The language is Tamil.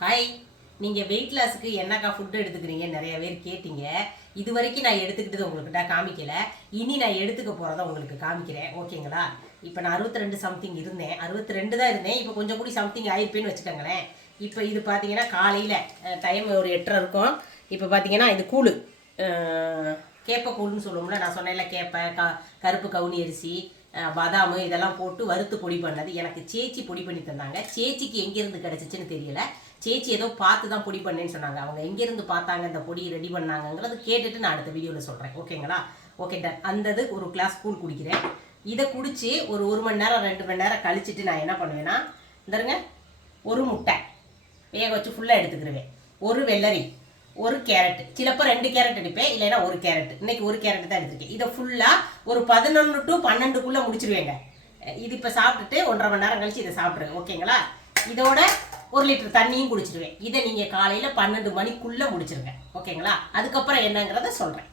ஹாய், நீங்கள் வெயிட் லாஸுக்கு என்னக்கா ஃபுட்டு எடுத்துக்கிறீங்க நிறைய பேர் கேட்டீங்க. இது வரைக்கும் நான் எடுத்துக்கிட்டது உங்கள்கிட்ட காமிக்கலை. இனி நான் எடுத்துக்க போகிறத உங்களுக்கு காமிக்கிறேன். ஓகேங்களா? இப்போ நான் 62 சம்திங் இருந்தேன். 62 தான் இருந்தேன். இப்போ கொஞ்சம் கூடி சம்திங் ஆயிருப்பேன்னு வச்சுக்கோங்களேன். இப்போ இது பார்த்தீங்கன்னா காலையில் டைம் ஒரு 8:30 இருக்கும். இப்போ பார்த்தீங்கன்னா இது கூழு, கேப்பை கூழுன்னு சொல்லுவோம்ல. நான் சொன்னேன்ல, கேப்பை, கருப்பு கவுனி அரிசி, பாதாமு இதெல்லாம் போட்டு வறுத்து பொடி பண்ணது. எனக்கு சேச்சி பொடி பண்ணி தந்தாங்க. சேச்சிக்கு எங்கேருந்து கிடச்சிச்சின்னு தெரியல. சேச்சி ஏதோ பார்த்து தான் பொடி பண்ணேன்னு சொன்னாங்க. அவங்க எங்கேருந்து பார்த்தாங்க இந்த பொடி ரெடி பண்ணாங்கங்கிறது கேட்டுட்டு நான் அடுத்த வீடியோவில் சொல்கிறேன். ஓகேங்களா? Okay done. அந்தது ஒரு கிளாஸ் கூழ் குடிக்கிறேன். இதை குடித்து ஒரு 1 மணி நேரம் 2 மணி நேரம் கழிச்சிட்டு நான் என்ன பண்ணுவேன்னா, இந்தருங்க, ஒரு முட்டை வேக வச்சு ஃபுல்லாக எடுத்துக்கிடுவேன். ஒரு வெள்ளரி, ஒரு கேரட், சிலப்போ 2 கேரட் எடுப்பேன், இல்லைன்னா ஒரு கேரட். இன்னைக்கு ஒரு கேரட் தான் எடுத்துருக்கேன். இதை ஃபுல்லாக ஒரு 11 to 12 முடிச்சிருவேங்க. இது இப்போ சாப்பிட்டுட்டு 1.5 மணி நேரம் கழிச்சு இதை சாப்பிட்ருவேன். ஓகேங்களா? இதோட 1 லிட்டர் தண்ணியும் குடிச்சிடுவேன். இதை நீங்கள் காலையில் 12 மணிக்குள்ளே முடிச்சிருங்க. ஓகேங்களா? அதுக்கப்புறம் என்னங்கிறத சொல்கிறேன்.